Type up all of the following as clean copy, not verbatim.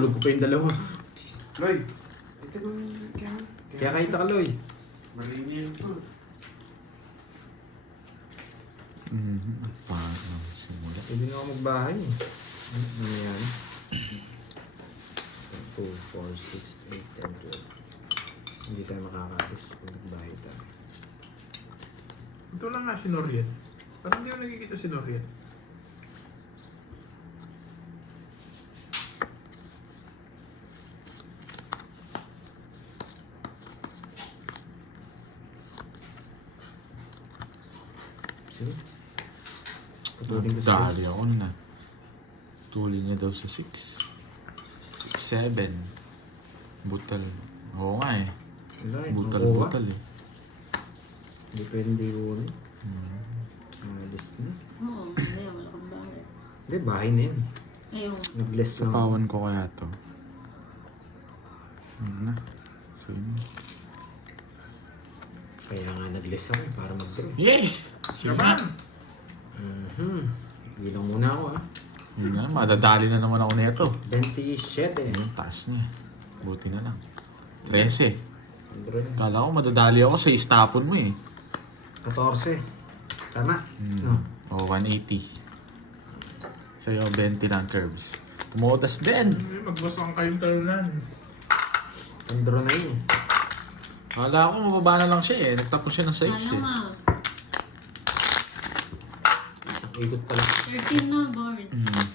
Tulog ko pa yung dalawa. Loy, ito nung Kaya kahit ka, Loy. malingin to. Paano simula? Pwede na ako magbahay eh. Ano yan? 2, 4, 6, 8, 10, 12. Hindi tayo makakalis kung nagbahay tayo. Ito lang nga si Noriel. Parang hindi ko nakikita si Noriel. Sige. Patuloy ko sa Dali ako na. Tuloy niya daw sa 6. 6, 7. Butal. Oo nga eh. Wala eh. Butal eh. Depende yun. Alis na. Oo, ayaw, wala kang bahay. Hindi, bahay na yun. Ayaw. Nag-bless lang ako. Sapawan ko kaya to. Ano na? So yun. Kaya nga nag-bless ako eh, para mag-draw. Yay! Siyaman! Bilang muna ako ah. Yun nga, madadali na naman ako nito. 27 eh. Ayun, taas niya. Buti na lang. 13. Android. Kala ko madadali ako sa istapon mo eh. 14. Tama? No. O, 180. Sa'yo, 20 lang curves. Kumotas din. Magbasang kayong talunan. Andro na yun. Kala ko mababa na lang siya eh. Nagtapos siya ng Ano size eh. nga? Ikot pala. 13 na board.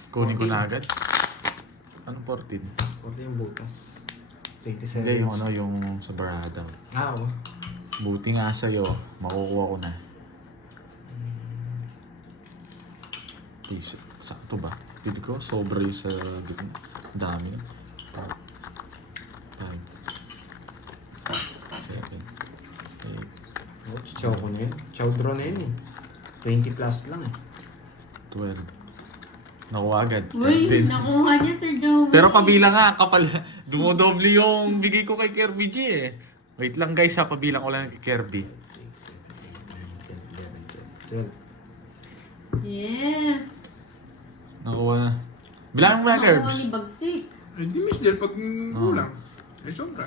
Kunin ko na agad. Ano 14? 14 yung butas. 27. Hindi, yung ano, yung sa barada. Ah, oo. Buti nga sa'yo, makukuha ko na. T-shirt. Sakto ba? Pili ko, sobra yung sa dami. 5, 7, 8, Oh, chow ko na yun. Chow draw na yun eh. 20 plus lang eh. 12. Nakuha agad. Uy, 13. nakuha niya Sir Joey. Pero pabilang nga, kapal. Dumodoble yung bigay ko kay Kirby G eh. Wait lang guys ha, pabilang ko lang kay Kirby. 6, 7, 8, 9, 10, 11, 12. Yes. Nakuha na. Bilang mo na Nakuha Kirbs. ni Bagsik. Eh di miss Del pag kulang. Eh sobra.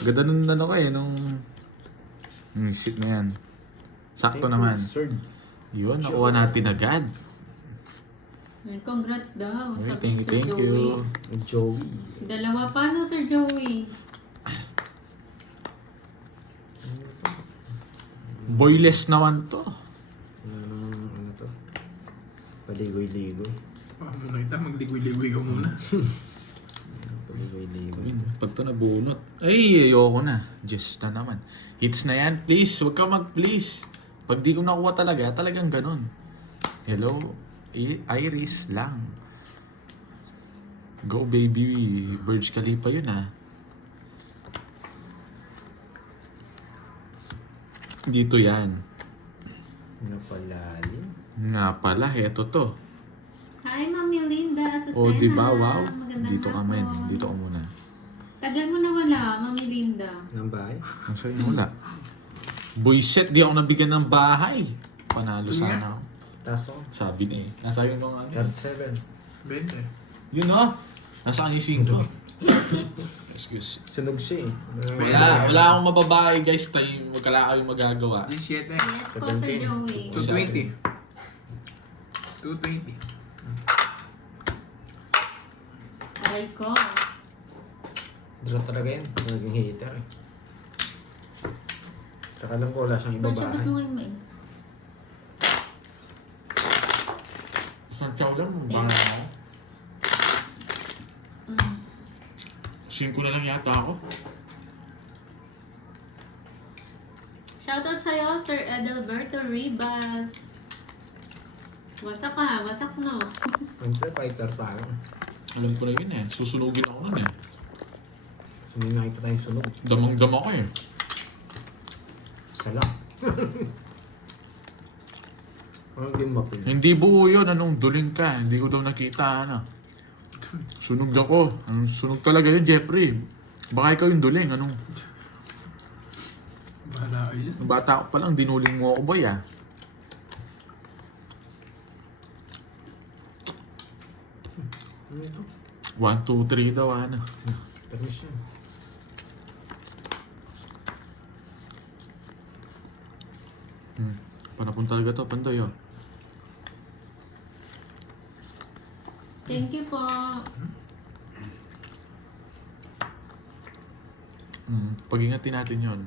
Ganda nun ano ko eh, nung... sit na yan. Sakto naman. Third. Yun, nakuha natin agad. Ay, congrats daw. Okay, Sabi ni thank Sir you. Joey. Joey. Dalawa pa no, Sir Joey? Boyless naman to. Ano to? Paligoy-ligoy. Muna kita, magligoy-ligoy ka muna. Paligoy-ligoy. Pag to nabunot. Ay, ayoko na. Just na naman. Hits na yan, please. Huwag ka mag-please. Pag di ko nakuha talaga, talagang ganun. Hello, Iris lang. Go baby, Burj Khalifa yun ah. Dito yan. Napalalim. Nga pala, heto to. Hi, Mami Linda. Susena. O, diba? Wow. Magandang Dito ka men. hapon. Dito ka muna. Tagal mo na wala, Mami Linda. Nang bahay? Ang sa'yo wala. Boyset, di ako nabigyan ng bahay. Panalo sana ako. Taso. Sabi ni. Nasa yun nung ano. 37. 20. Yun o. Nasa kanya 5. Excuse. Sunog siya eh. Wala akong mababae guys. Tayo, wala kayong magagawa. 17. Yes po, Sir 17. Joey. 220. 220. Aray ko. Draw talaga yun. Naging hater eh. Tsaka alam ko wala siyang Ba't siya ibabahay. ba't mo yung mais? Isang chow lang. Baka ako. Mm. 5 na lang yata ako. Shoutout sa'yo, Sir Edelberto Ribas. Wasak ka, wasak no. Siyempre, fighter tayo. Alam ko na yun eh. Susunugin ako nun eh. So may nakita tayong sunog. Damang-dama ko eh. Isa lang. Parang di mo mapil. Hindi buo yun. Anong duling ka? Hindi ko daw nakita. Ano? Sunog ako. Anong sunog talaga yun, Jeffrey? Baka ikaw yung duling. Anong... Bahala kayo dyan. Nung bata ko pa lang, dinuling mo ako, boy ah. Ano ito? 1, 2, 3 daw, ano. Permis yan. Panapon talaga to, Pandoy, oh. Thank you po. Pag-ingatin natin yon.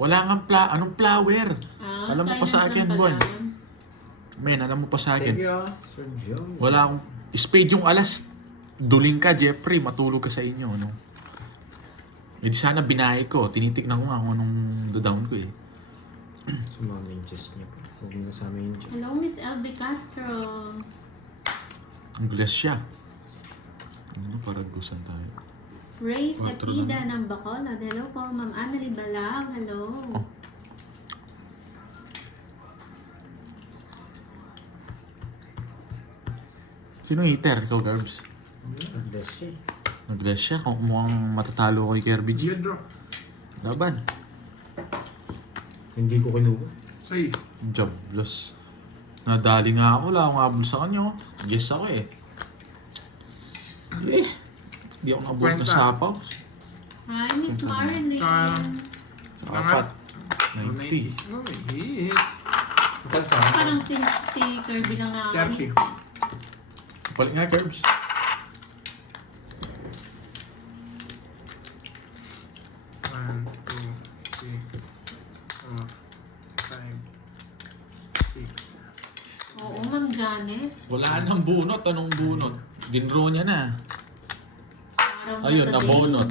Wala nga anong flower? Alam mo pa sa silent akin, lang Bon. pala. Men, alam mo pa sa Thank akin. you, Sir John. Wala akong... Spade yung alas. Duling ka, Jeffrey. Matulog ka sa inyo, no? Eh, di sana binahay ko. Tinitignan ko nga kung anong down ko, eh. Sumama yung chest niya. Huwag mo nasama yung chest. Hello, Miss LB Castro. Ang bless siya. Ano, paragusan tayo. Ray Quatro Sapida ng Bacolod. Hello po, Ma'am Annalie Balang. Hello. Oh. Sino hater? Ikaw, Garbs? Bless siya. Nag-bless siya. Kung mukhang matatalo kay Kirby G. Good draw. Laban. Hindi ko kinuha. 6. Jobless. Nadali nga ako. Wala akong habol sa kanya. Guess ako, eh. Hindi ako nakabuhat ng Kwenta. sapaw. Hi, Miss Marilyn. Apat. 90. Oh, hit. Parang si Kirby lang nakakahit. 30. Balik nga, Curbs. One, two, three, 4, 5, 6. Oo, Ma'am Janet. Wala nang bunot. Anong bunot? Dinro niya na. Araw Ayun, na nabunot.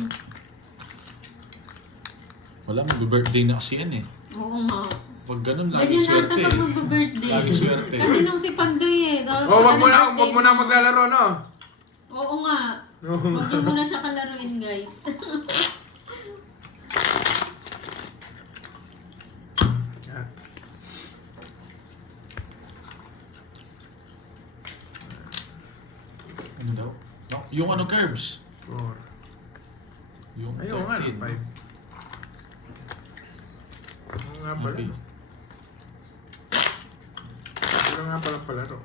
Wala, mag-birthday na kasi yan, eh. Oo nga. Wag ganun, lagi Ganyan swerte. nata pag mag-birthday. Lagi swerte. Kasi nung si Pandoy eh. Oh, wag mo na maglalaro, no? Oo nga. Huwag niyo muna siya kalaruin, guys. Yeah. Ano daw? No, yung ano, Curbs? 4. Yung Ayaw nga, 13. 5. Oo nga pala. Okay. Ayaw nga pala palaro.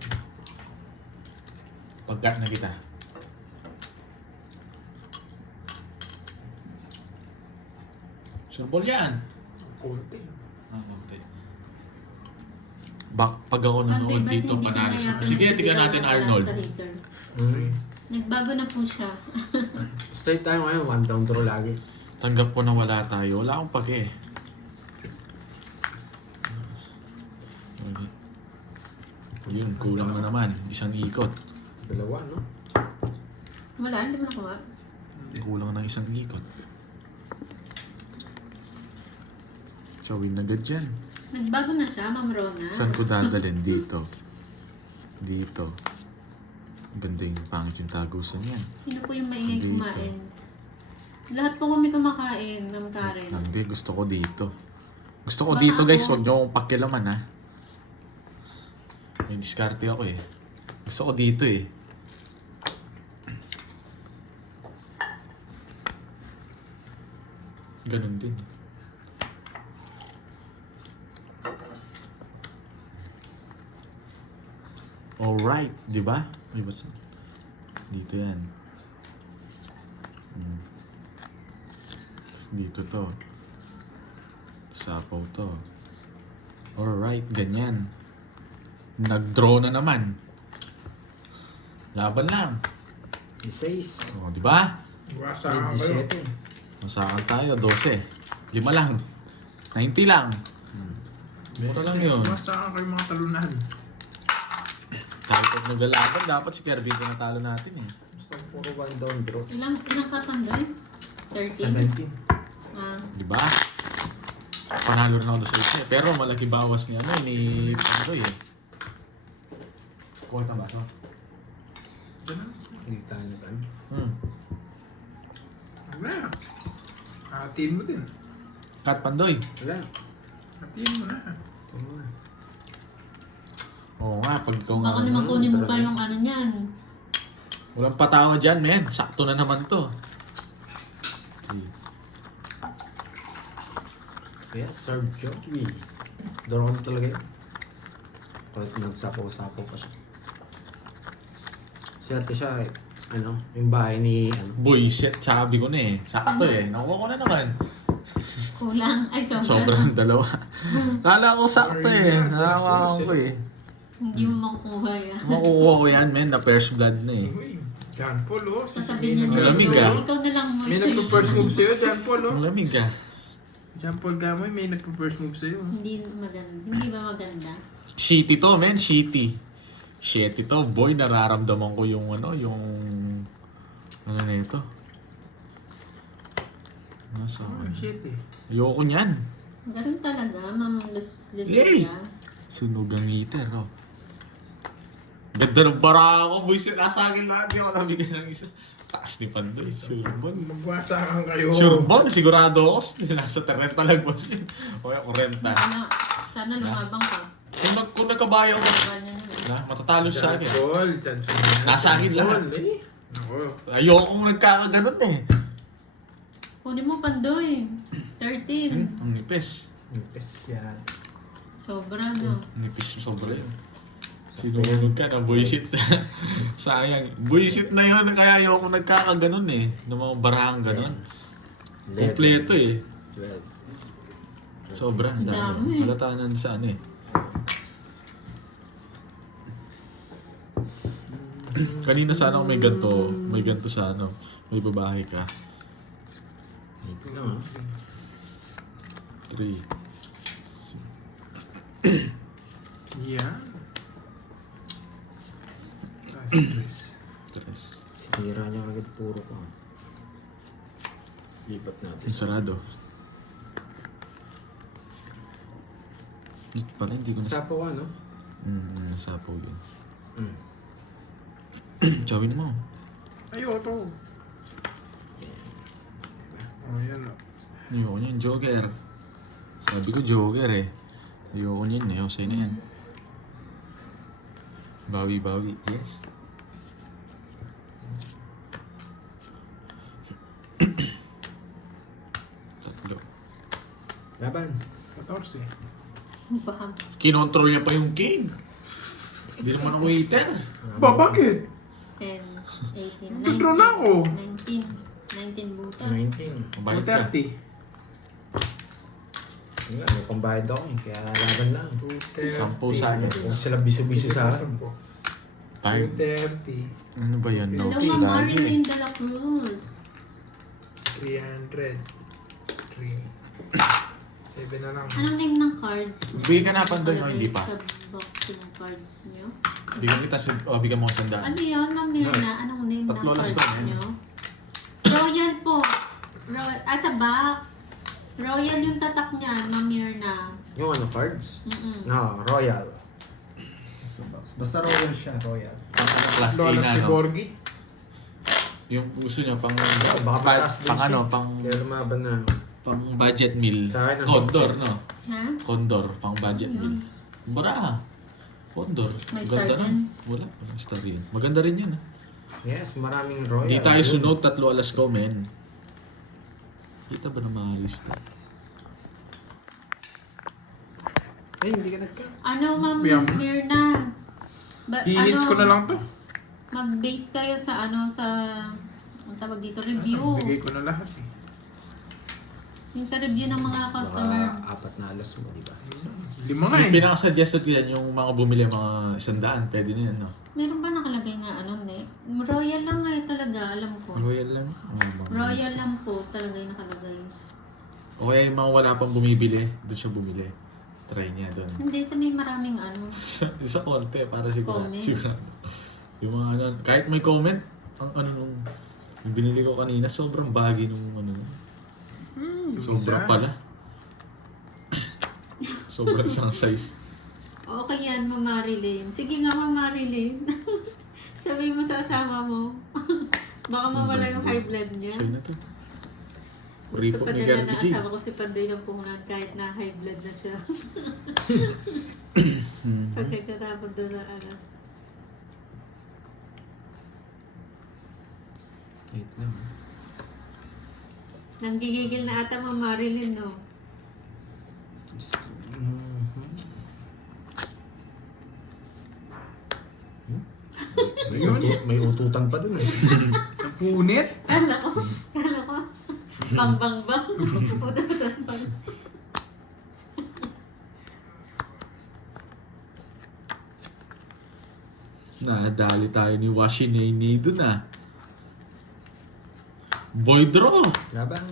Pagkat na kita. Surbol yan. Konti. Konti. Pag ako nanood dito, panalo siya. Sige, tignan natin Arnold. Nagbago na po siya. Straight tayo ngayon. One down draw lagi. Tanggap ko na wala tayo. Wala akong pake. Okay. Yun, kulang na naman. Isang ikot. Dalawa, no? Wala, hindi mo nakuha. Kulang ng isang ikot. So, win agad dyan. Nagbago na siya, Ma'am Rona. Saan ko dadalhin? Dito. Dito. Ganda yung pangit yung tagusan yan. Sino po yung maingay Dito. kumain? Lahat po kami kumakain, Ma'am Karen. Hindi, gusto ko dito. Gusto ko Baka dito, guys. ako. Huwag niyo akong pakialaman, ha. May diskarte ako, eh. Gusto ko dito, eh. Ganun din. Alright, di ba? May basa. Dito yan. Tapos dito to. Sapaw to. Alright, ganyan. Nag-draw na naman. Laban lang. 16. O, di ba? Wasa ka kayo. 17. Masakan tayo, 12. 5 lang. 90 lang. Mura lang yun. Wasa ka kayo mga talunan. Kahit pag naglalaban, dapat si Kirby tinatalo natin, eh. Puro one down draw. Ilang katandoy? 13? 17. Ah, Di ba? Panalo rin ako sa isa, eh. Pero malaki bawas niya, ano, ni Pandoy, eh. Kuha ba ito? Ganun. Hindi tayo na tayo. Wala. Hatiin mo din. Kat Pandoy. Wala. Hatiin mo na. Tama na. Oo nga, pag ikaw nga. baka naman kunin mo pa yung ano niyan. Walang patawa dyan, men. Sakto na naman to. Okay. Kaya, serve jockey. Draw ko talaga yun. Kahit nagsapaw-sapaw pa siya. Swerte siya, Ano? Yung bahay ni, ano? Buisit, sabi ko na eh. Sakto eh. Nakuha ko na naman. Kulang. Ay, sobra. Sobrang dalawa. Kala ko sakto eh. Nakakuha ko eh. Hindi mo makukuha yan. Makukuha ko yan, men. Na first blood na eh. Uy, John Paul, oh. Sasabihin niya Malamig niya, ah. ikaw na lang mo. May nagpo-first move sa'yo, John Paul, oh. Ang lamig ah. John Paul Gamoy, may nagpo-first move sa'yo. Hindi maganda. Hindi ba maganda? Shitty to, men. Shitty. Shitty to. Boy, nararamdaman ko yung ano, yung... Ano na ito? Nasa Oh, akin. shit eh. Ayoko niyan. Ganun talaga, mamulus Yay! ka. Sunog ang meter, oh. Ganda ng bara ako, boy. Nasa akin lahat. Di ako nabigyan ng isa. Taas ni Pandoy. Sure bon. Magwasakan kayo. Sure bon. Sigurado ako. Nasa 30 lang ba siya? O kaya 40. Sana lumabang ka. Kung nagkabayo ako, Ganyan yun. matatalo siya sa John akin. Paul, chance mo yan. Nasa akin John lahat. Paul, eh. Ako. Ayokong nagkakaganon eh. Kunin mo, Pandoy. 13. Ang nipis. Yes, yan. Sobra, no? Nipis sobra yun. Sinunod ka na, buisit. Sayang. Buisit na yun, kaya ayokong nagkakaganon eh. Ng mga barahang ganon. Kompleto eh. 12. Sobra, ang dami. Dami. Halata na sa ano eh. Kanina sana kung may ganto sa ano, may babae ka. Ito na, 3. Yeah. Stress. 3. Tira niya agad puro ko. Lipat natin. Sarado. Ito pala, hindi ko na... Sapo ka, no? Nasapaw yun. Mm. Chawin mo. Ayoko to. Oh, yan oh. Ayoko niyan, Joker. Sabi ko Joker eh. Ayoko niyan eh, Jose na yan. Bawi-bawi, yes. Tatlo. Laban. 14. Baka. Kinontrol niya pa yung king. Hindi naman ako waiter. Ba, bakit? 10, 18, Control ako. 19. 19 butas. 19. Mabayad ka. 230. Yun nga, may pambayad ako eh. Kaya laban lang. 230. 10 sa akin. Huwag sila biso-biso sa akin. Tired. 230. Ano ba yan? No, Hello, Ma'am Marilyn de la Cruz. 300. 3. 7 na lang. Anong name ng cards? Bigyan ka na, Pandoy, no? Nakalagay Hindi pa. Sa box yung cards nyo. Bigyan kita, bigyan mo ko sandaan. Ano yun, Ma'am Mirna? Anong name ng Tatlo lang cards sila, eh. nyo? Royal po. Sa box. Royal yung tatak niya, Ma'am Mirna. Yung ano, cards? Mm-mm. No, Royal. Basta Royal siya, Royal. Class A Dollars na, ni no? Borgi. Yung gusto niya, pang... Baka pataas din pang siya. ano, pang... Kaya lumaban na. Pang budget meal. Sa akin, ang Condor, sexy. no? Ha? Condor, pang budget Ano meal. yun? Bara. Condor. May star Ganda din? nun. Wala. Walang star yun. Maganda rin yun, ah. Yes, maraming Royal. Di tayo sunog, 3 alas ko, men. Kita ba na mga lista? Eh, hindi ka nagka. Ano, Ma'am Biyam. Mirna? Hihits ko na lang to. Mag-base kayo sa ang tawag dito, review. Bigay ko na lahat eh. Yung sa review ng mga customer. Baka 4 na alas mo, di ba? 5 nga Yung eh. pinaka-suggested ko yan, yung mga bumili mga 100, pwede na yan, no? Meron ba nakalagay na Royal lang nga talaga, alam ko. Royal lang. Royal lang po talaga yung nakalagay. O kaya yung mga wala pang bumibili, doon siya bumili. Try niya doon. Hindi, sa may maraming Sa konti, para sigurado. Comment. Sigurado. Yung mga ano, kahit may comment, ang ano nung yung binili ko kanina, sobrang baggy nung ano. Sobrang isa. pala. Sobrang isang size. Okay yan, Ma'am Marilyn. Sige nga, Ma'am Marilyn. Sabi mo sa asawa mo. Baka mawala yung high blood niya. So yun na to. Gusto Report pa ni nila Gary na G. asawa ko si Pandoy ng pungan kahit na high blood na siya. Pagkakatapos doon na alas. Wait lang. Nanggigigil na ata Ma'am Marilyn, no? May ututan pa dun eh. punit. Kala ko. Bang bang bang. Udang. Nadali tayo ni Washinay dun ah. Boy draw! Laban.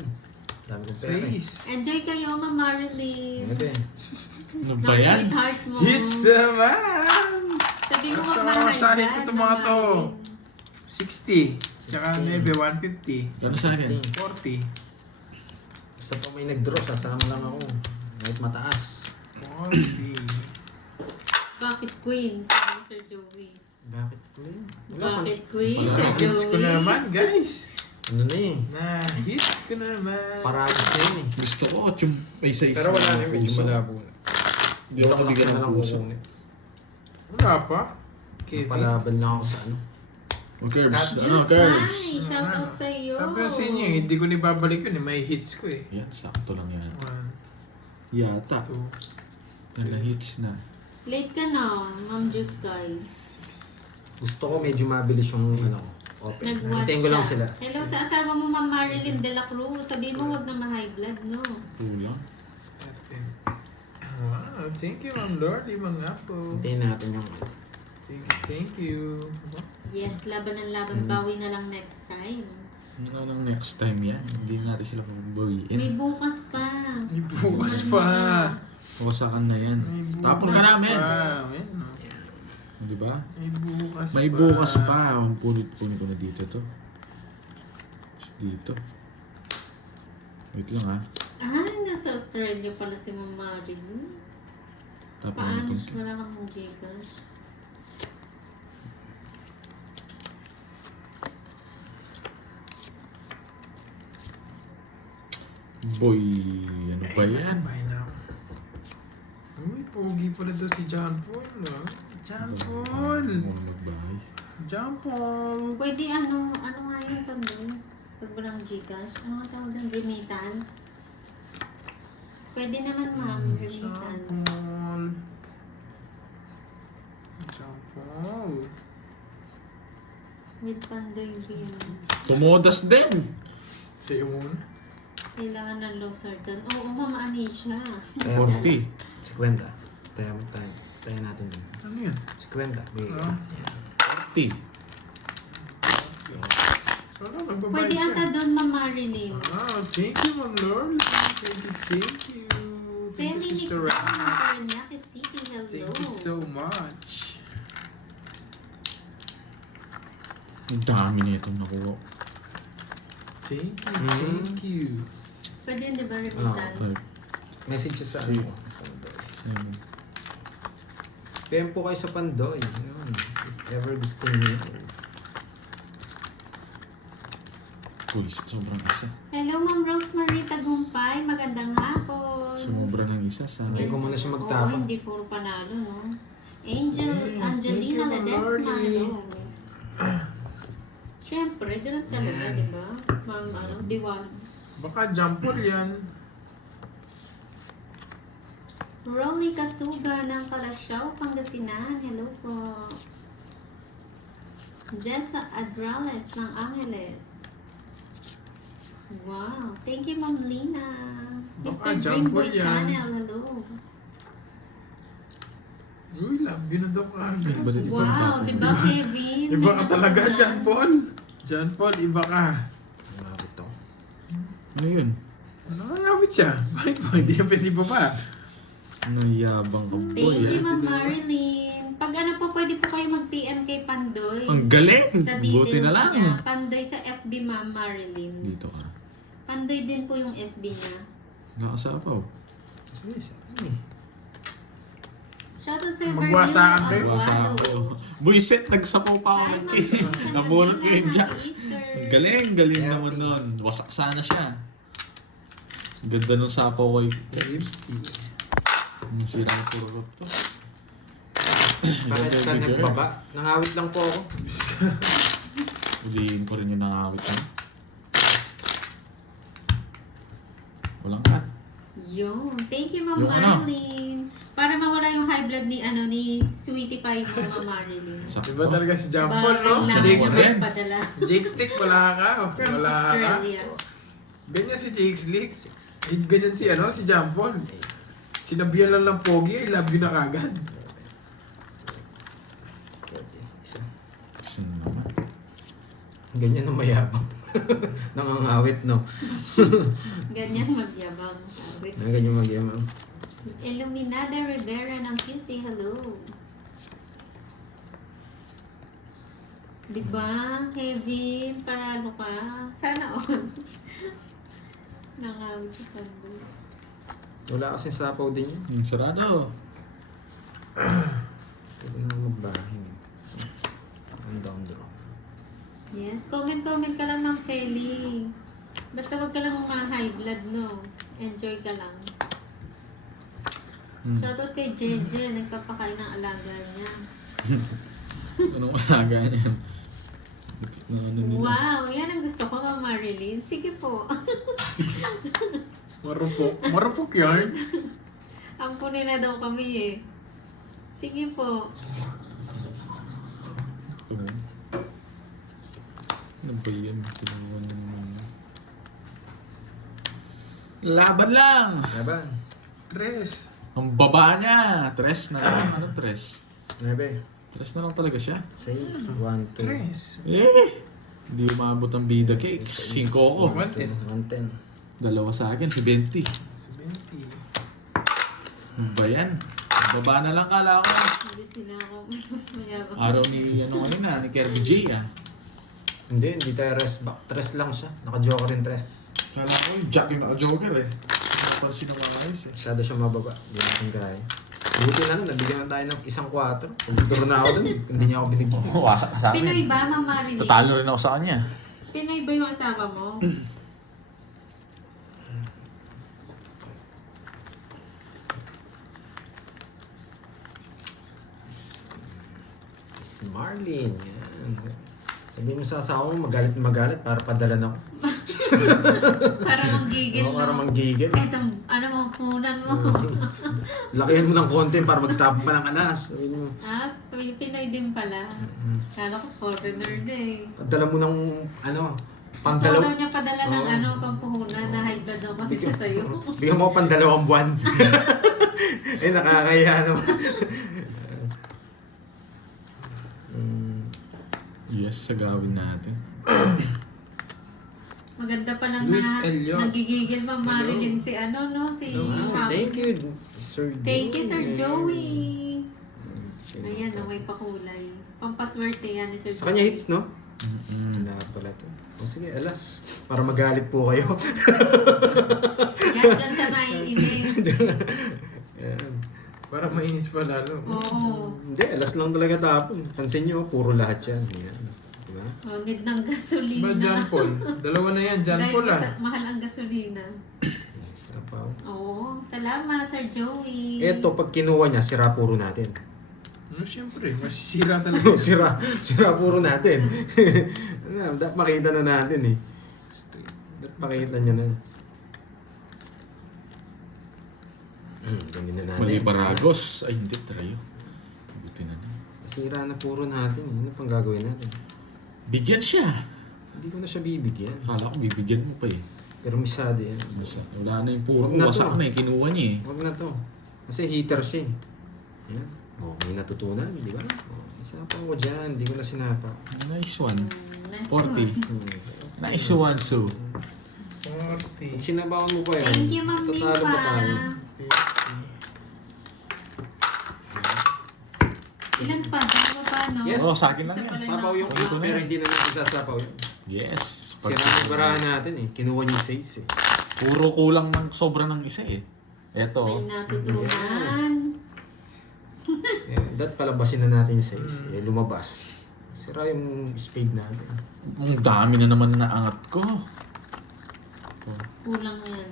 Dami kong pera eh. 6. Enjoy kayo, Ma'am Marilyn. Ano ba eh? Ano ba yan? Sweetheart mo. Hits naman! Sabi mo, So, wag na sa akin high ko blood, itong mga Ma'am to. Marilyn. 60. Tsaka maybe 150. Ano sa akin? 40. Basta pa may nag-draw, sasama lang ako. Kahit mataas. 40. Bakit Queen? Sabi ni Sir Joey. Bakit ko yun? Bakit Queen? Wala. Sir Hits ko Joey. na naman, guys. Ano na eh. Hits ko na naman. Paragos na yun eh. Gusto ko yung may size Pero wala na na yun, medyo puso. malabo na. Hindi ako nabigyan ng puso. Wala pa. Kevin. Palabal lang ako sa ano. Oh, Curbs. Ano, Juice Curbs? Pie. Shout out sa iyo. Sabi ko sa inyo, hindi ko nibabalik yun. May hits ko eh. Yan, sakto lang yan. 1, Yata. 2, Nala-hits na. Late ka na, Ma'am Juice Guy. 6. Gusto ko medyo mabilis yung ano, open. Nag-watch Hintayin ko lang siya. sila. Hello sa asawa mo, Ma'am Marilyn de la Cruz. Sabi mo, wag na ma-high blood, no? Kulang. 13. Wow, thank you, Ma'am Lordy, mga po. Hintayin natin yung ano. Thank you. Yes, laban ng laban. Bawi na lang next time. Ano nang next time yan? Hindi natin sila pabawiin. May bukas pa. May bukas pa. Wasakan na yan. May bukas Tapon ka namin. pa. Ayan, no? Di ba? May bukas May pa. bukas pa. Ang punit-punit ko na dito to. Tapos dito. Wait lang ah. Nasa Australia pala si Ma'am Marilyn. Tapon Paano natin siya? to. Wala kang Gcash. Boy, ano ba yan? Bye now. Uy, pogi pala daw si John Paul, no? John Paul! Muna magbahay. John Paul! Pwede ano nga yun pag pag walang Gcash? Ano nga tawag ng remittance? Pwede naman ma'am, John remittance. Paul! John Paul! With Pandoy bill. Tumodas din! Sa'yo muna. Kailangan ng low certain. Oo, Ma'am Anisha. 40. 50. Tayo natin yun. Ano yan? 50. Bigay ko. Ah. 40. Wala, magbabayad Pwede siya. ata doon, Ma'am Marilyn. Thank you, Ma'am Lord. Thank you. Thank you, Penny Sister Nick Ram. ng Paranaque City. Hello. Thank you so much. Ang dami na itong nakuha. Thank you, Mhm. thank you. Pwede yun, di ba, remittance? Message siya sa See. ano. Same. PM po kayo sa Pandoy. Yun. If ever gusto niyo. Uy, sobrang isa. Hello, Ma'am Rosemary Tagumpay. Magandang hapon. Sumobra ng isa sa... Hindi ko muna siya Oo, magtapon. hindi puro panalo, no? Angel, Yes, thank you, Angelina Ma'am Ledesma. Lordy. Hello. Siyempre, ganun talaga, di ba? Ma'am, Diwan. Baka jumper yan. Rolly Kasuga ng Kalasyaw, Pangasinan. Hello po. Jessa Adrales ng Angeles. Wow. Thank you, Ma'am Lina. Baka Mr. jumper Dreamboy yan. Channel. Hello. Uy, love you na daw kagad. Iba dito ang Wow, tapon. di ba, Kevin? Iba May ka talaga, natapos John na. Paul. John Paul, iba ka. Malapit to. Ano yun? Nakangawit siya. Bakit mo? Hindi yan pwede pa ba? Ano yabang ka boy Thank you, ah. Ma'am Marilyn. Pag ano po, pwede po kayo mag-PM kay Pandoy. Ang galing! Sa Buti details na lang. niya. Pandoy sa FB, Ma'am Marilyn. Dito ka. Pandoy din po yung FB niya. Nakasapaw. Sige, sabi. Shoutout sa Magwasakan kayo? Wasa ako. Buisit, nagsapaw pa ako ng cake. Nabunot ko yung jack. Ang galing, galing naman nun. Wasak sana siya. Ang ganda nung sapaw ko. Sira na puro to. Bakit ka nagbaba? Nangawit lang po ako. Ulihin ko rin yung nangawit ko. Walang cut. Yun. Thank you, Ma'am Yung ano? Marilyn. Para mawala yung high blood ni Sweetie Pie mo, Mama Marilyn. Sakto. Diba talaga si John Baka Paul, no? kailangan Jake mo Slick. magpadala Jake Slick, wala ka. from Wala ka. Australia. Ganyan si Jake Slick. Eh, ganyan si John Paul. Sinabihan lang ng pogi, I love you na kagad. Isa. Sino naman? Ganyan ang mayabang. Nangangawit, no? Ganyan magyabang. Wait. Ganyan magyabang. Illuminada Rivera ng QC, hello. Diba, Kevin, panalo ka. Sana all. Nangawit si Pando. Wala kasing sapaw din yun. Sarado. Pwede na magbahin. Ang down draw. Yes, comment ka lang ng Feli. Basta wag ka lang high blood, no? Enjoy ka lang. Shoutout kay Jeje, nagpapakain ng alaga niya. Anong alaga niyan? Wow, yan ang gusto ko, Ma'am Marilyn. Sige po. Marupok. Marupok yarn. Ampunin na daw kami eh. Sige po. Ano ba yan? Laban lang! Laban. Tres. Ang baba niya! Tres na lang. Ano tres? 9. Tres na lang talaga siya. 6. 1, 2. Tres. Hindi umabot ang bida cakes. 5 ako. 110. Dalawa sa akin, si 20. 70. Ano ba yan? Baba na lang kala ko. Hindi sila ako mas mayabang. Araw ni, ni Kirby J Hindi tayo rest back. 3 lang siya. Naka-joker rin 3. Kala ko yung Jack yung naka-joker Napansin ng mga ayos Masyado siya mababa. Hindi natin kaya. Buti na nun, nabigyan na tayo ng 1-4. Pag-duro na ako dun, hindi niya ako binigyan. Wasak ka sa Pinoy ba, Ma'am Marilyn? Tatalo rin ako sa kanya. Pinoy ba yung asawa mo? Si Marlene. Yan. Sabihin mo sa asawa mo, magalit para padalan ako. Para manggigil, Oo, para no? manggigil. Eto, ano mo, punan mo. Lakihan mo ng konti para magtapon pa ng alas. Sabihin mo, Ah, Pinoy din pala. Kala ko foreigner na eh. padala mo ng, Gusto pangdalaw. daw niya padala ng Oo. pampuhunan na high blood daw kasi siya sa'yo. Bigyan mo pang 2 buwan. Nakakaya naman. Yes, sagawin natin. Maganda pa lang Luis na Elliot. nagigigil pa Marilyn si Wow, Mami. thank you, Sir Joey. Thank you, Sir Joey. Ayan, may pakulay. Pampaswerte yan ni Sir Sa kanya hits, no? Wala pala to. O sige, alas. Para magalit po kayo. Yan, dyan siya naiinis. Ayan. Para mainis pa lalo. Oo. Hindi, alas lang talaga tapon. Pansin nyo, puro lahat yan. Ayan. Diba? Oh, need ng gasolina. Ba, John Paul? Dalawa na yan, John Dahil Paul mahal ang gasolina. Sapaw. Oo, salamat Sir Joey. Eto, pag kinuha niya, sira puro natin. No, syempre. Masisira talaga. sira puro natin. Dapat makita na natin eh. Straight. Dapat makita niya na. Ganda na natin. Mali Baragos. Ay, hindi. Trayo. Buti na na. Sira na puro natin. Ano pang gagawin natin? Bigyan siya. Hindi ko na siya bibigyan. Kala ko bibigyan mo pa Pero masyado yan. Wala na yung puro. Wag na to. Wasak na kinuha niya Huwag na to. Kasi heater siya eh. Yan. May natutunan, di ba? Isapa ko dyan. Hindi ko na sinapa. Nice one. Nice 40. one. Nice one, Sue. 40. Sinabawan mo pa yan. Thank you, Ma'am Tatalo ba tayo? Mingpa. Ilan pa? Dalawa pa, no? Yes. Oh, sa akin lang Isa yan. pala Sapaw yung Ito na pero yan. hindi na natin sasapaw yun. Yes. Sira yung barahan natin eh. Kinuha niya yung 6 eh. Puro kulang ng sobra ng isa Eto. May natutunan. Dapat palabasin na natin yung 6. Eh, lumabas. Sira yung spade natin. Ang dami na naman na angat ko. Kulang yan.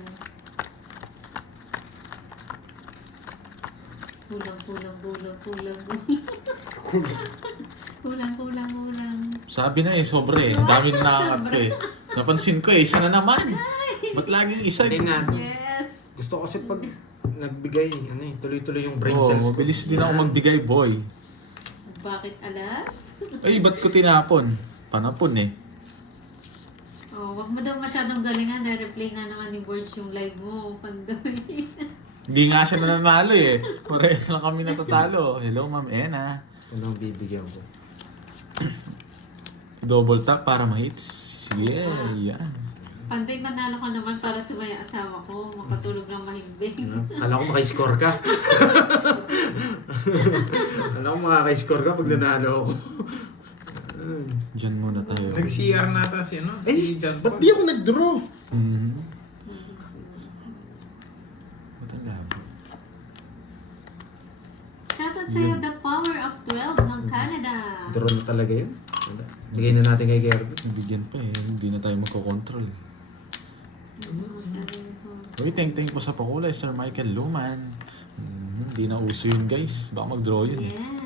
Kulang. Sabi na sobra Ang dami na naangat ko Napansin ko isa na naman. Ba't laging isa? Hindi natin. Yes. Gusto ko kasi pag nagbigay, ano eh, tuloy-tuloy yung brain Oo, cells ko. mabilis din ako magbigay, boy. Bakit alas? Ay, ba't ko tinapon? Panapon eh. Oh, wag mo daw masyadong galingan. Na-replay nga naman ni Borge yung live mo. Pandoy. Hindi nga siya nananalo eh. Pareho na kami natatalo. Hello, Ma'am Ena. Ano ang bibigyan ko? Double tap para ma-hits. Sige, yan. Pandoy, manalo ka naman para sumaya asawa ko. Makatulog ng mahimbing. Kala ko makiscore ka. Kala ko makakiscore ka pag nanalo ako. Diyan muna tayo. Nag-CR nata si ano? Si John ba't Paul. di ako nag-draw? Mhm. Ba't ang labo? Shoutout sa'yo, The Power of 12 ng Canada. Draw na talaga yun. Wala. Bigay na natin kay Kirby. Bigyan pa eh. Hindi na tayo magkocontrol. Uy, thank po sa pakulay, Sir Michael Luman. Hindi na uso yun, guys. Baka mag-draw yun eh. Yes.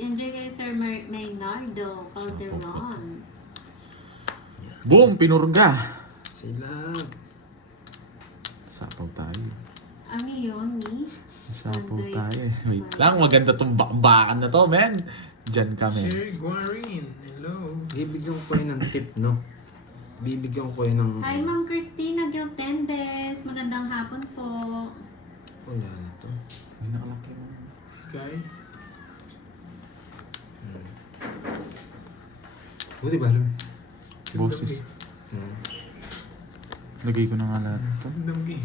Enjoy kayo, Sir Maynardo Calderon. Boom! Pinurga! Sila. Sapaw tayo. Ano yun, ni? Sapaw Andoy. tayo eh. Wait lang, maganda tong bakbakan na to, men. Diyan kami. Sir Guarin. Hello. Bibigyan ko kayo ng tip, no? Bibigyan ko kayo ng... Hi, Ma'am Christina Giltendes. Magandang hapon po. Wala na to. Hindi nakalaki mo. Si Guy. Buti ba, Lord? Boses. Hmm. Lagay ko na nga lahat ito. Damgi.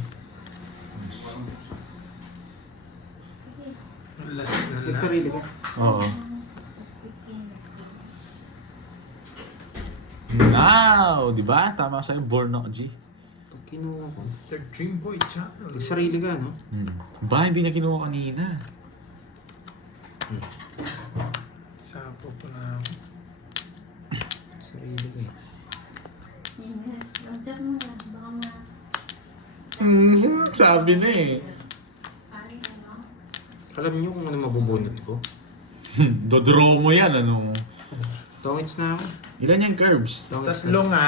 Last na Yung lang. sarili ko. Oo. Now! Di ba? Tama sa'yo, born ako, G. Pag kinuha ko, Mr. Dreamboy Channel. yung sarili ka, no? Ba, hindi niya kinuha kanina. Sapo po na ako. Sarili ka eh. Diyan mo na. Baka ma... Sabi na eh. Alam niyo kung ano mabubunot ko? Dodraw mo yan, ano? Tongits na ako. Ilan yung curves? Tongits Tatlo nga.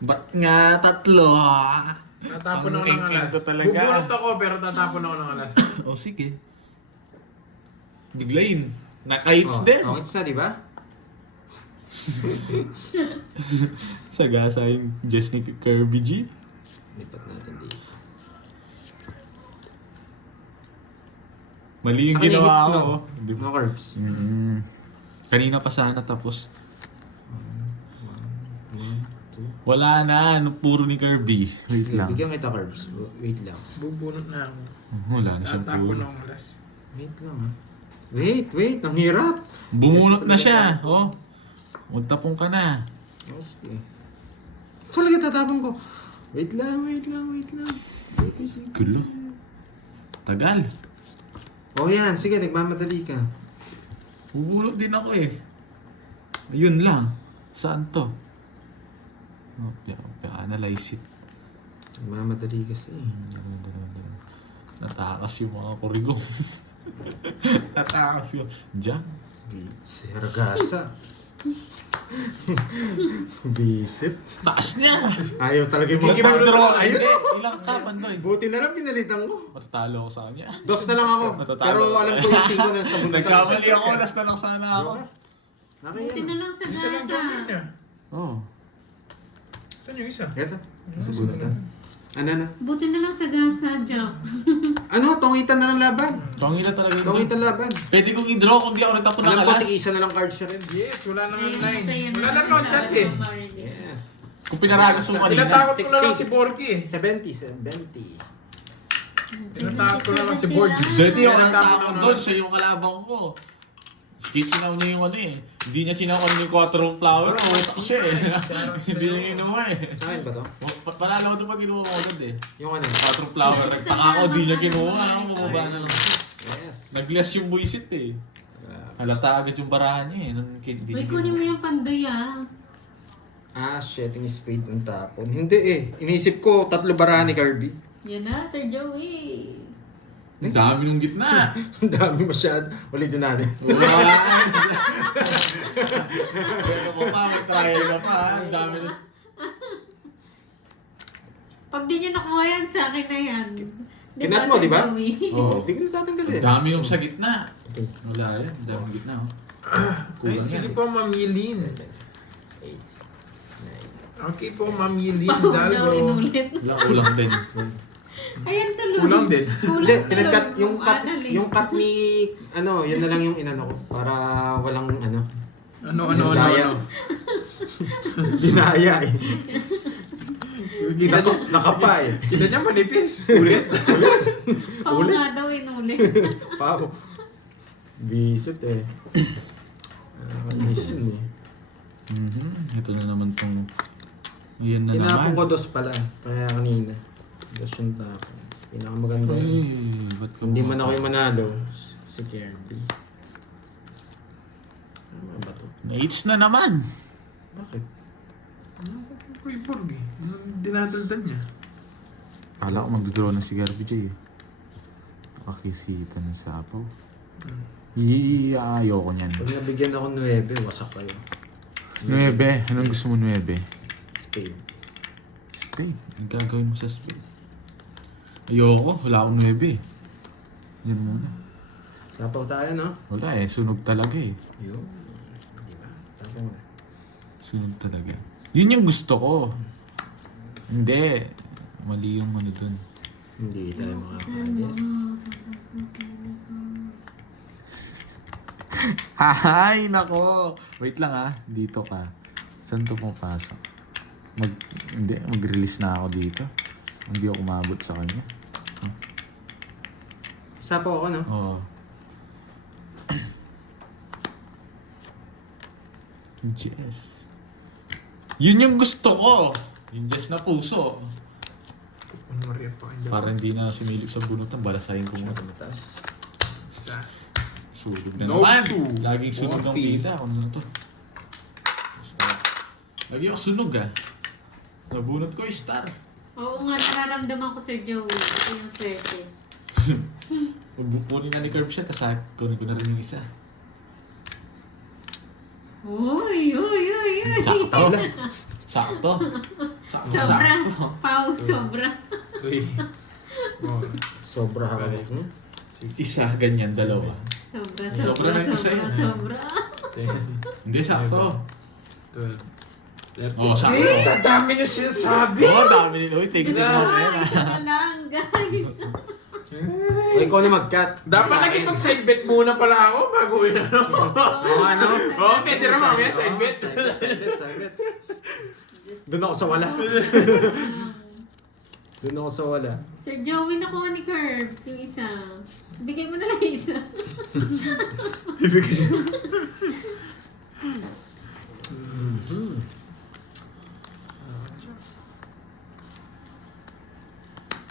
Ba't nga tatlo? Tatapon Ang ako ng alas. ing-ing ko talaga. Bubunot ako pero tatapon ako ng alas. O sige. Biglayin. Naka-hits Oh, din. Tongits na, di ba? Sagasa yung Jess ni Kirby G. Lipat natin dito. Mali yung Sa kanya ginawa hits, ko. no? oh. Di ba? No curves. Kanina pa sana tapos. 1, 2. Wala na. Ano puro ni Kirby. Wait lang. Bigyan kita curves. Wait lang. Bubunot na ako. Wala na siyang Tatapon puro. ako ng alas. Wait lang, ha? Wait. Ang hirap. Bumunot na siya. Oh. Magtapong ka na. Okay. Talaga tatapon ko. Wait lang. Gulo. Tagal. Oh yan, sige, nagmamadali ka. Bubulot din ako eh. Ayun lang. Saan to? Analyze it. Nagmamadali kasi. Natakas yung mga kurigong. Natakas yung... Diyan. Si Hargasa. Bisit. Taas niya! Ayaw talaga yung Hindi mga mag-draw. Ayun. Hindi. Ilang ka, Pandoy? Buti na lang pinalitan ko. Matatalo ako sa kanya. Dos na lang ako. Matatalo. Pero alam ko yung 5 na sa bunda. Nagkamali ako. Last na lang sana ako. Buti na lang sa Isa lang gasa. gawin niya. Oo. Saan yung isa? Ito. Nasa bunatan. Ano? Buti na lang sa gasa, Jack. Ano? Tongitan na lang laban. Tongin na talaga yun. Tongitan laban. Pwede kong i-draw kung di ako natapon ng Alam ko, alas. tig-isa na lang cards siya rin. Yes, wala naman Ayun, line. sa'yo Wala na lang akong chance eh. Ma'am Marilyn. Yes. Kung pinaragas mo kanina. Tinatakot ko na lang 60. si Borky eh. 70. Tinatakot ko na lang si Borky. Dati yung ang Tinatakot tawag ko na doon, lang. siya yung kalabang ko. Skitsinaw niya yung ano eh. Hindi niya sinakon yung 4 flower. Oo, Putak siya eh. Sarap Hindi sa'yo. niya inuha eh. Sa akin ba to? Panalo ko ito pag kinuha ko agad eh. Yung ano? 4 flower. Nagtaka ako, di niya kinuha. Ako bumaba na lang. Yes. Nag-less yung buisit eh. Halata agad yung barahan niya eh. Nung Uy, kunin mo yung pandoy ah. Ah, shit. Yung spade ng tapon. Hindi eh. Inisip ko, 3 barahan ni Kirby. Yan na, Sir Joey. Ang dami nung gitna. Ang dami masyado. Ulitin natin. Wala. Ano mo pa, may trial na pa. Ang dami na. Pag di nyo nakuha yan, sa akin na yan. Kinat mo, di ba? Joey? Oo. Hindi ko na tatanggalin. Ang dami yung sa gitna. Wala yan. Ang dami yung gitna. Oh. Ay, Kulang sige yan. po, Ma'am Yelin. 8, 9. Okay po, Ma'am Yelin Pao daw Hidalgo. inulit. Wala, kulang din. Ayan tuloy. Kulang din. Hindi, Kulang pinagkat, tuloy. yung cut, Adali. yung cut ni, ano, yun na lang yung inano ko. Para walang, ano. Ano. Dinaya eh. Kita niya, Nakapa eh. kita niya manipis. Ulit. Pao Ulit. nga daw inulit. Pao. Bisit eh. Nakakainis yun eh. Ito na naman tong... Yan na Tinapon ko naman. dos pala. Kaya kanina. Dos yung tapon. Pinakamaganda Ay, yun. ba't ka Hindi man bumaba? ako yung manalo. Si Kirby. Tama ba to? Na-hits na naman. Bakit? Puypurg eh. Dinadaldal niya. Kala ko magdodraw na si Garby J eh. Nakakisita ng sapaw. Ayoko niyan. Pag nabigyan ako 9, wasak kayo. 9. Anong gusto mo 9? Spade. Spade. Ang gagawin mo sa spade? Ayoko. Wala akong 9. Yan muna. Sapaw tayo, no? Wala eh. Sunog talaga eh. Yun. Di ba? Tapos mo na. Sunog talaga. Yun yung gusto ko. Hindi. Mali yung ano dun. Hindi tayo Saan mo? makakayos. Papasukin ko. Hay! Nako! Wait lang ah. Dito ka. Saan to pumapasok? Hindi. Mag-release na ako dito. Hindi ako umabot sa kanya. Sapaw ako, no? Oo. Jess. Yun yung gusto ko! Yung Jess na puso. Ano Maria pa kayo. Para hindi na sumilip sa bunutan, balasahin ko mo. Masyado mataas. Sa... Sunog na No naman! su. Laging sunog ang 40. kita. Ano na to? Basta. Lagi ako sunog ah. Nabunot ko yung star. Oo nga, nararamdaman ko, Sir Joey. Ito yung swerte. Kunin na ni Curb siya, tapos kunin ko na rin yung isa. Uy! Sakto. Sakto. Sakto. Sobra. Sakto. Pao, sobra. 3. Oh. Sobra hawak mo. Isa, ganyan, dalawa. Sobra, Sobra sobra, na yung isa sobra, yun. sobra. 10. Hindi, sakto. 12. Oo, sakto. Eh? Sa dami niyo sinasabi! Oo, dami nila. Uy, take Diyos it ko, mo. isa na lang, guys. O, ikaw na mag-cut. Dapat naging mag-side bet muna pala ako bago yun ano. Oo, ano? Oo, pwede na mamaya side bet. Side bet. Doon ako sa wala. Doon ako sa wala. Sir Joey, nakuha ni Curbs yung isa. Bigay mo na lang yung isa.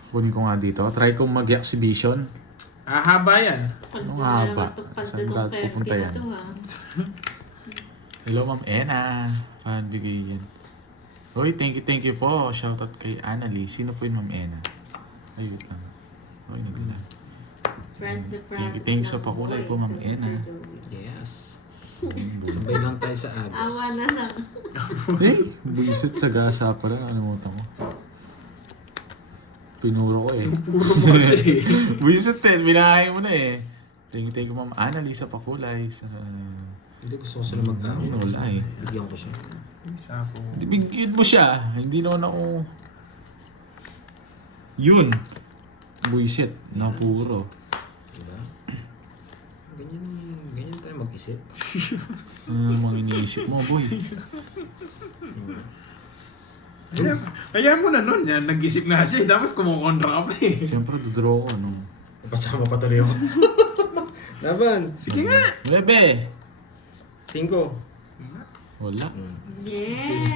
Kunin ko nga dito. Try kong mag-exhibition. Haba yan. Paldo Ano na nga naman ba? itong paldo Saan ng dapat Kirby pupunta na yan? to, ha? Hello, Ma'am Ena. Fan bigay yan. Uy, thank you po. Shoutout kay Annalie. Sino po yung Ma'am Ena? Ay, wait lang. Uy, nagla. Trust the process. Thank you sa lang, pakulay boys, po, Ma'am sabi ni Ena. Sir Joey. Yes. Sabay lang tayo sa agos. Awa na lang. Eh, buisit sa gasa pala. Nalimutan ko. Pinuro ko eh. Puro mo kasi. Buisit eh. Binahay mo na eh. Thank you, Ma'am Annalie sa pakulay. Sa... Hindi gusto ko sila mag-away. Wala eh. Bigyan ko siya. Sapo. Bigyan mo siya. Hindi naman ako... Yun. Buisit. Na puro. Diba? Ganyan tayo mag-isip. Ano namang iniisip mo, boy? Hayaan mo na nun. Yan, nag-isip nga siya. Tapos kumukontra ka pa eh. Siyempre, dodraw ko. Ano? Pasama pa tuloy ako. Laban. Sige nga. Lebe! 5. Wala. Yes!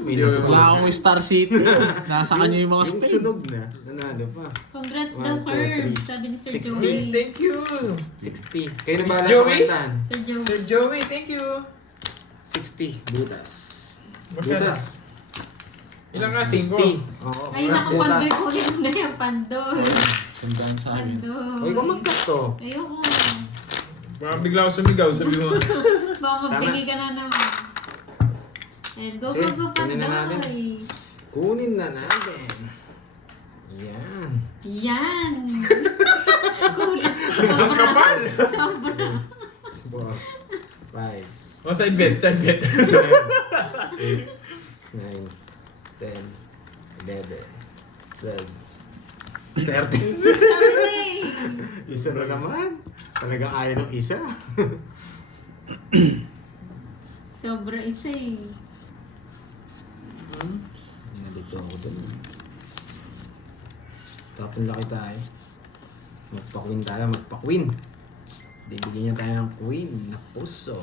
May Hindi, natutunan. Wala akong Star City. Nasa kanya yung mga Yung spade. sunog na. Nanalo pa. Congrats 1, daw, 2, Curbs. 3, Sabi ni Sir 60. Joey. Thank you. 60. Kayo na Miss bahala sa Joey? kantan. Sir Joey. Sir Joey, thank you. 60. Butas. Basta na. Butas. Ilang ka? 5? 60. Oo. Ay, butas, naku, butas. pandoy ko rin na yan, pandoy. Sandaan sa amin. Pandoy. O, ikaw mag-cut to. Ayoko. Baka bigla ako sumigaw. Sabi mo. Baka magbigay ka na naman. Eh, go, Sige, go, go, kunin na natin. pandoy. Kunin na natin. Yan. Yan! Kulit. Sobra. kapal. Sobra. 4, 5, O, side bet, side bet. 8, 9, 10, 11, 12, 13. Sabi na eh. Isa na naman. Talagang ayaw ng isa. Sobra isa eh. Nalito ako dun. Tapon laki tayo. Magpa-queen tayo, magpa-queen. Bibigyan niya tayo ng queen na puso.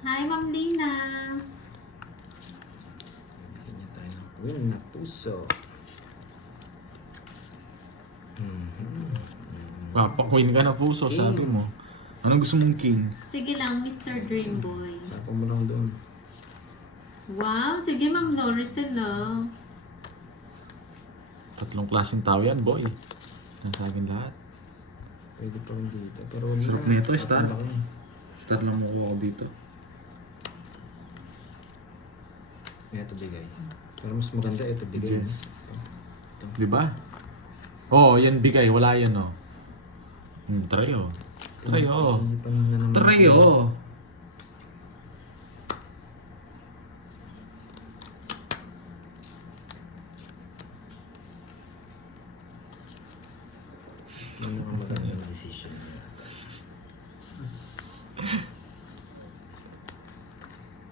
Hi, Ma'am Lina. Bibigyan niya tayo ng queen na puso. Papakwin ka na puso, King. sabi mo. Anong gusto mong king? Sige lang, Mr. Dreamboy. Sapon mo lang doon. Wow, sige Ma'am Noricel ah. Tatlong klaseng tao yan, boy. Nasa akin lahat. Pwede pa rin dito. Pero wala. Sarap nito, star. Ang laki. Start lang mo ko dito. Ito bigay. Pero mas maganda ito bigay. Yes. Di ba? Oo, yan bigay. Wala yan, oh. Try, oh. Try, oh. Isipan na naman. Try, oh. Ano ang magandang decision?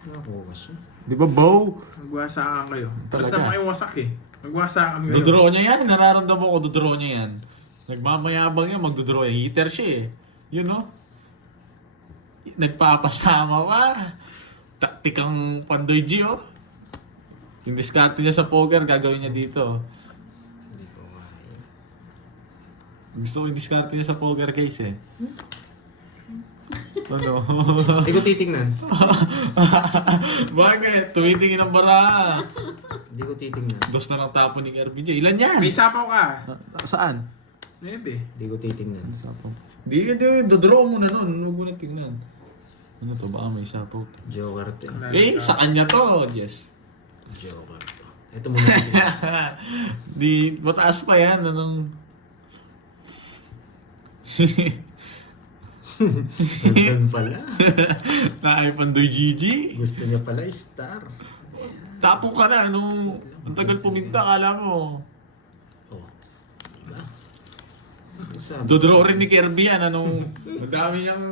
Nakakuha siya. Di ba, Bo? Magwasakan kayo. Tapos Talaga. naman kayo wasak eh. Magwasakan kayo. Dodraw niya yan. Nararamdaman ko, dodraw niya yan. Nagmamayabang yan, magdodraw yan. Hitter siya eh. Yun, no? Nagpapasama pa. Taktikang Pandoy G, oh. Yung diskarte niya sa poker, gagawin niya dito. Hindi ko kaya. Gusto ko yung diskarte niya sa poker case, eh. Ano? Hindi ko titingnan. Bakit? Tumitingin ang bara. Hindi ko titingnan. Dos na lang tapo ni RPJ. Ilan yan? May sapaw ka. Saan? Maybe. Hindi ko titingnan. Sapo. Di, dodraw mo na nun. Huwag mo na tingnan. Ano to? Baka may sapo. Joker to. Eh, sa kanya to. Yes. Joker to. Ito muna. Di, mataas pa yan. Anong... Ganun pala. na iPhone 2 GG. Gusto niya pala star. Tapo ka na. Ano? Ang tagal puminta. Kala mo. Oh. Diba? Sabi. Dodraw rin ni Kirby yan. Anong... Madami niyang...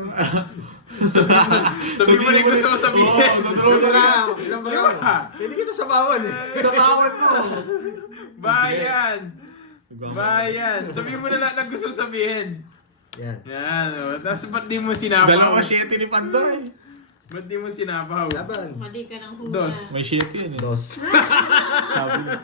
Sabi mo rin gusto mo sabihin. Oo, dodraw Ilang niya. ba Ilang ba Pwede kita sa bawan eh. Sa tawad mo. Bayan! Bayan! Sabi mo na lang na gusto sabihin. Yan. Yan. O. Tapos ba't di mo sinapaw? Dalawa 7 ni Pandoy. Ba't di mo sinapaw? Laban. Mali ka ng hula. Dos. May 7 yan eh. Dos. Sabi niya.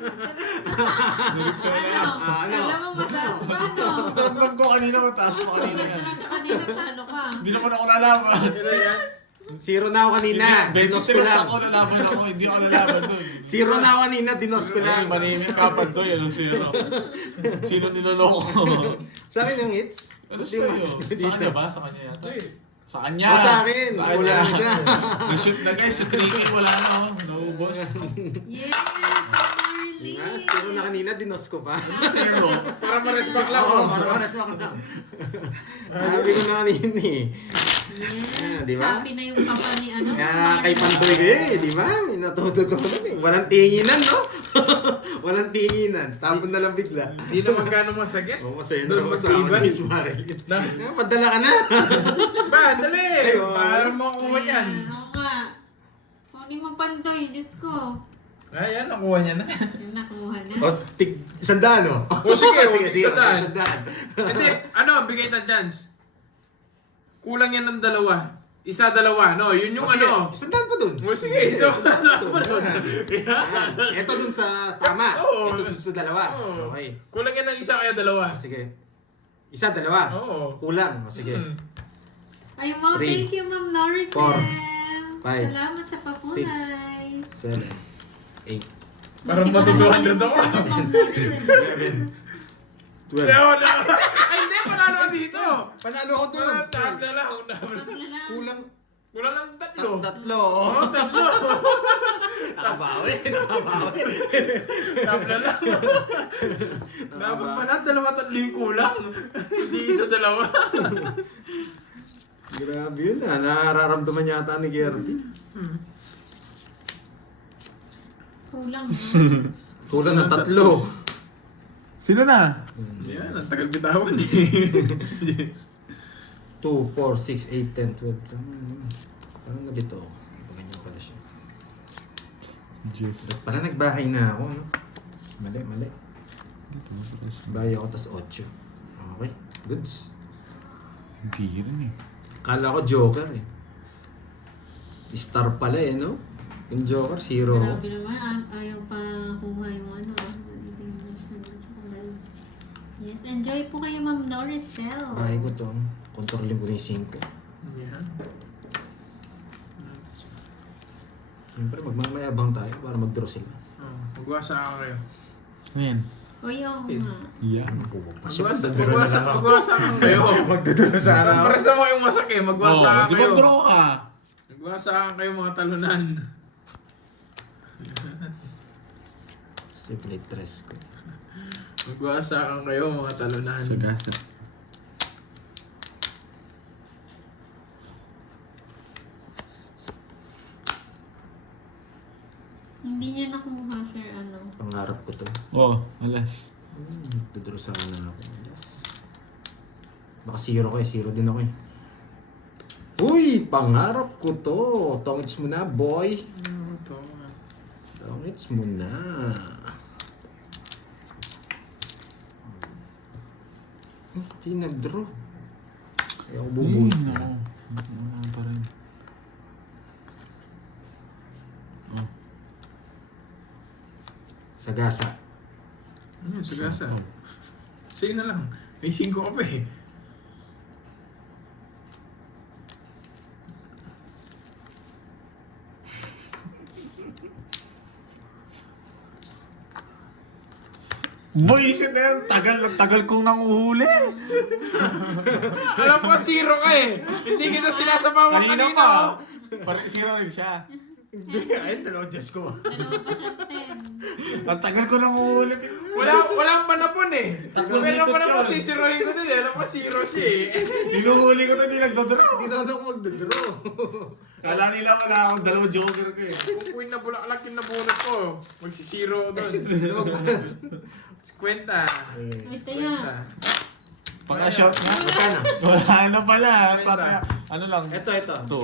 Ano? Alam mo mataas pa no? Ramdam ko kanina mataas mo kanina yan. Kanina talo ka. Hindi naman ako lalaban. Ano yan? Zero na ako kanina. Dinos ko 23 lang. ako lalaban ako. Hindi ako lalaban dun. Zero na ako kanina. Dinos ko lang. Manimik ka Pandoy. Anong zero? Sino niloloko? Sa akin yung hits. Ano Di sa'yo? mas- Sa kanya ba? Sa kanya yata? Sa kanya. O sa akin. Sa Wala kanya. siya. Nag-shoot na guys. Yung 3K wala na oh. Naubos. Yes! Marley! Diba? Zero na kanina. Dinos ko pa. Zero. Para ma-respect lang. Oo, oh. para ako lang. Sabi ko na kanina eh. Yes! Di ba? Happy na yung papa ni ano? Kaya kay Marley. Pandoy eh, di ba? May natututunan eh. Walang tinginan, no? Walang tinginan. Tapon na lang bigla. Hindi naman gano'ng masakit. Oo, masaya na Doon naman sa mag-iban. Miss Marilyn. Na. Padala ka na. Ba, dali! Ayun. Para makuha niyan. Oo nga. Kunin mo Pandoy, Diyos ko. Ayan, nakuha niya na. Yung nakuha na. O, sandaan, no? O sige, sandaan. Sandaan. Hindi, bigay na chance. Kulang yan ng dalawa. Isa, dalawa, no? Yun yung O, sige, ano. sandaan pa dun. O sige, isa pa Yan. Ito dun sa tama. Oo. Ito dun sa dalawa. Oo. Okay. Kulang yan ng isa kaya dalawa. Sige. Isa, dalawa. Oo. Kulang. O, sige. Mm. Ay, wow, 3, thank you, Ma'am Lorisel. 4, 5, Salamat sa papunay. 7, 8, Parang matutuhan na to. 11, 12. No, no. Ay, hindi, panalo ka dito. Panalo ako dun. Tab na lang. Kulang. Kulang. Wala lang tatlo. Tatlo. Oo, tatlo. Nakabawi. Tabla lang. Dapat pala dalawa tatlo yung kulang. Hindi isa dalawa. Grabe yun ah. Nararamdaman yata ni Kirby. Kulang na. Kulang ng tatlo. Sino na? Yan, ang tagal bitawan eh. Yes. 2, 4, 6, 8, 10, 12. Parang nalito. Ganyan pala siya. Yes. Pala nagbahay na ako, no? Mali. Bahay ako, tas 8. Okay, goods. Hindi rin eh. Kala ko Joker eh. Star pala eh, no? Yung Joker, zero. Grabe naman, ayaw pa kuha yung ano. Yes, enjoy po kayo, Ma'am Noricel. Bahay ko to. Kontrolin ko na yung 5. Yan. Siyempre, magmamayabang tayo para mag-draw sila. Magwasa ka kayo. Ano yan? Uy, oo nga. Yan. Magwasa ka kayo. Magduduro sa araw. Pares na mo kayong masak eh. Magwasa ka Di kayo. ba draw ka? Magwasa ka kayo mga talunan. Simple 3 ko. Magwasa ka kayo mga talunan. Sa gasset. Hindi niya nakuha, sir, ano. Pangarap ko to. Oh, alas. Magduduro sa na ako. Yes. Baka zero ko eh. Zero din ako eh. Uy! Pangarap ko to. Tongits mo na, boy. Ito. Tongits mo na. Hindi nag-draw. Kaya ako bubuhay. Nako. Ano pa rin. Oh. Sagasa. Ano, sagasa. Oh. Sige na lang. May 5 ka pa eh. Boy, isa na yan. Tagal kong nanguhuli. Alam ko 0 ka eh. Hindi kita sinasabawan Kanina kanina. pa. Parang zero rin siya. Hindi, ayun, dalawang Diyos ko. Dalawa pa siyang 10. Ang tagal ko nanguhuli. Walang panapon eh. Tatlong Pero ikot panapon, yun. sisirohin ko din eh. Alam ko 0 siya eh. Niluhuli ko na di nagdodraw. Hindi na ako magdadraw. Kala nila wala akong dalawang joker ko eh. Kung queen na bulaklak yung nabunot ko, magsisiro doon. 50. Ito yan. Pang-shot na. Magkano? Wala na pala. Kwenta. Ano lang? Ito. Ito. Ano?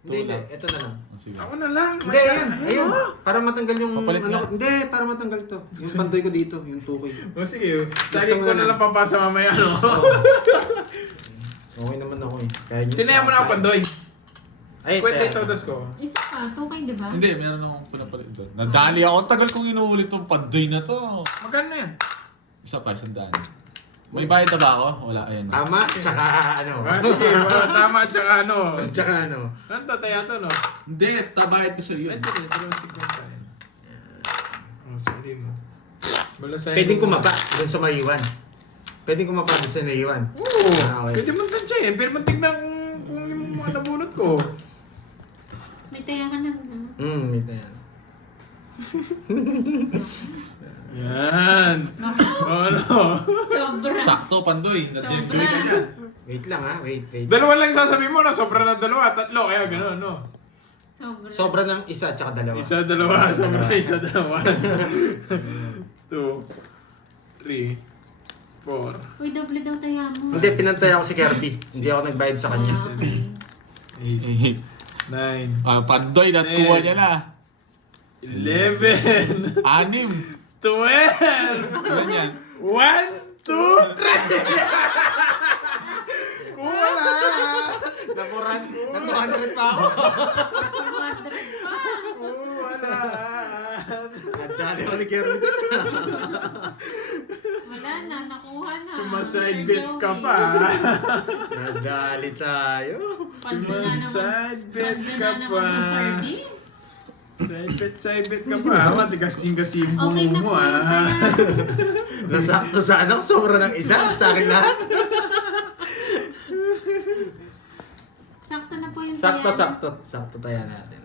Hindi. Ito na lang. Oh, sige. Ako na lang. Hindi, ayun. Para matanggal yung... Papalit ano nga. ko- Hindi, para matanggal to. Yung pantoy ko dito, yung tukoy. O sige, saging ko na lang papasa mamaya, no? Okay naman ako eh. Kaya nyo- Tinayan mo na ako, Pandoy. Ay, 50 kaya- totas ko. Isa pa, 2K, di ba? Hindi, meron akong pinapalit doon. Nadali ako. Tagal kong inuulit tong pandoy na to. Magkano na yan? Isa pa, 100. May bayad na ba ako? Wala, ayan. Tama, tsaka ano. Sige, tama, tsaka ano. Tsaka ano. Ano to, tayo to, no? Hindi, tabayad ko sa iyo. Ito, ito, 50 yan. Oh, sorry mo. Balasahin Pwedeng mo. kumapa doon sa maiwan. Pwedeng kumapa doon sa naiwan. Oo, Okay. pwede mo tansya eh. Pero matignan kung yung mga nabunot ko. May taya ka na. May tayo. Yan. Oh, no. Sobra. Sakto, pandoy. Sobra. Nag-enjoy ka dyan. Wait lang ha, wait. Dalawa lang sasabihin mo na, sobra na dalawa, tatlo, kaya gano'n, no? Sobra. Sobra ng isa tsaka dalawa. Isa, dalawa, sobra, isa, dalawa. 2, 3, 4, Uy, doble daw taya mo. Hindi, pinantay ako si Kirby. Hindi ako nagbayad sa kanya. Ah, okay. 8, 9, Ah, pandoy, natkuha niya na. 11, 6. 12, Ilan yan? 1, 2, 3! Kuha na! Na-200 pa ako. 200 pa. Kuha na! Ang dali ako ni Kirby doon. Wala na, nakuha na. Sumaside Sir bet ka Joey. pa. Nagdali tayo. Paldo na naman. Sumaside bet Paldo ka na pa. naman ng Kirby. Side bet ka pa. Matigas din kasi yung Okay na bumo po yung ah. taya. Nasakto sa ano, sobra ng isa. Sa akin lahat. Sakto na po yung Sakto, yan. sakto. Sakto tayo natin.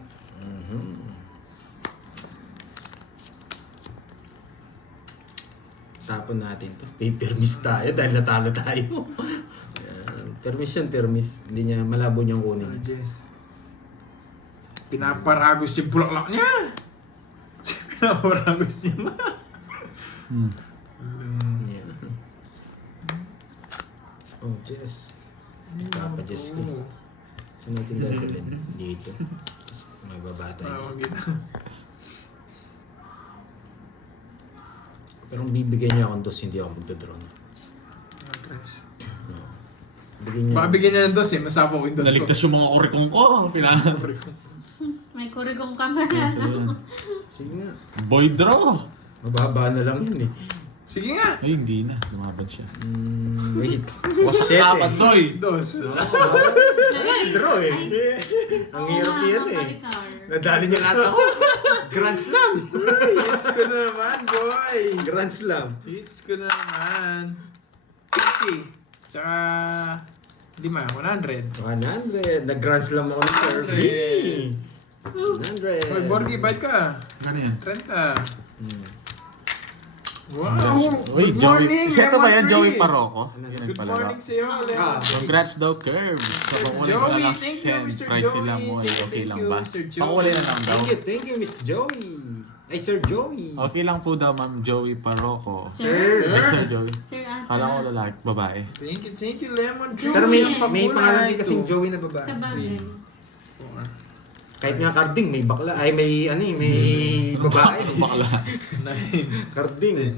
Tapon natin to. Permis tayo dahil natalo tayo. Yan. Permis yan, permis. Hindi niya, malabo niyang kunin. Jess. Pinaparagos si bulaklak niya. Pinaparagos niya. Yan. Oh, Jess. Papa-Jess ko. Saan natin dadalhin? Dito. Tapos may babata dito. Pero kung bibigyan niya akong dos, hindi ako magdodrone. No. Bigyan niya. Baka bigyan niya ng dos eh. Masapo ko yung dos ko. Naligtas yung mga kurikong ko. May kurigong ka ba na? Sige nga. Boy draw. Mababa na lang yun eh. Sige nga. Ay, hindi na. Lumaban siya. Wait. Wasak Siyete. dapat, Doy. Dos. Ay, draw eh. Ang hirap yan eh. Nadali niya ata ko. Grand Slam. Hits ko na naman, boy. Grand Slam. Hits ko na naman. 50. Tsaka 5. 100. 100. Nag-Grand Slam ako ng Kirby. 100. Hoy, Borgie, bite ka. Ano yan? 30. Wow! Uy, Good Joey. morning, Kasi ito ba yan, Lemon Joey Tree. Paroko? Yan Good nagpalaro. morning sa'yo, Lemon Tree. Congrats daw, Curb. Sa pakulay mo na Joey, lang thank you, send. Mr. Price Joey. sila mo. Ay, Thank okay you, lang ba? Mr. Joey. Pakulay na lang daw. Thank you, Miss Joey. Ay, Sir Joey. Okay lang po daw, Ma'am Joey Paroko. Sir? Ay, Sir Joey. Sir Ata. Kala ko lalaki, babae. Thank you, Lemon Tree. Pero May pangalan din kasing Joey na babae. Sa bagay. Kahit nga Carding, may bakla. Ay, may ano eh, may babae. Bakla. 9, Carding. 10,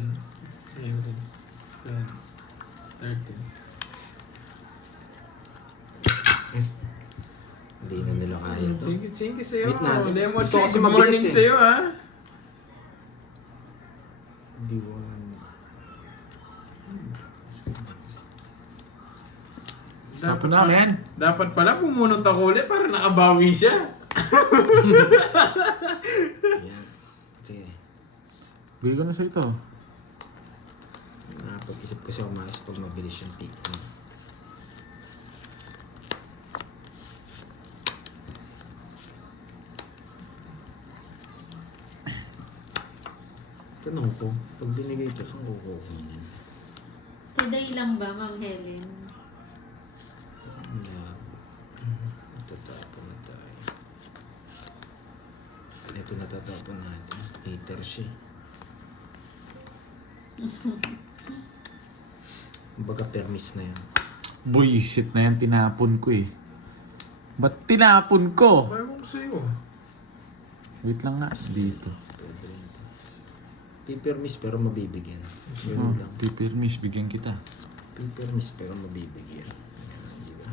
13. Hindi na nila kaya to. Thank you sa'yo. Wait natin. Lemon Gusto Tree, kasi good mabilis morning eh. sa'yo, ha? D1. Tapos na, man. Dapat pala pumunot ako ulit para nakabawi siya. Yan. Sige. Bili ko na sa ito. Napag-isip kasi ako maayos pag mabilis yung pick ko. Tanong ko, pag binigay ito, saan ko kukunin? Today lang ba, Ma'am Helen? Tatapon na tayo. Ito natatapon natin. Hater siya. Kumbaga permis na yan. Buisit na yan, tinapon ko eh. Ba't tinapon ko? Bago ko sa'yo. Wait lang nga, dito. Pipermis pero mabibigyan. Yun Oh, lang. pipirmis, bigyan kita. Pipermis pero mabibigyan. Ayan, di ba?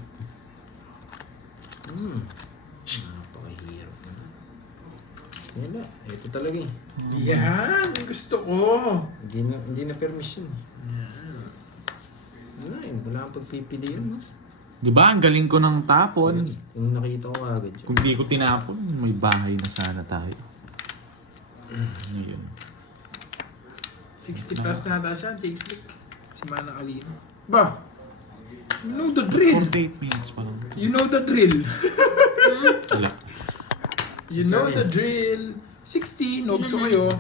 Napakahirap na. Yan na. Ito talaga eh. Yan! Gusto ko! Hindi na permission. Wala yun. Wala kang pagpipilian. No? Di ba? Ang galing ko ng tapon. Kung nakita ko agad yun. Kung di ko tinapon, may bahay na sana tayo. Ngayon. 60 plus na ata siya, Jake Slick. Si Mana Kalino. Ba? You know the drill. 48 minutes pa lang. You know the drill. Wala. You know the drill. 60, no gusto kayo.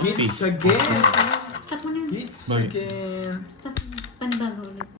40. Hits again. Stop mo na. Hits Bye. again. Stop mo na. Panbago.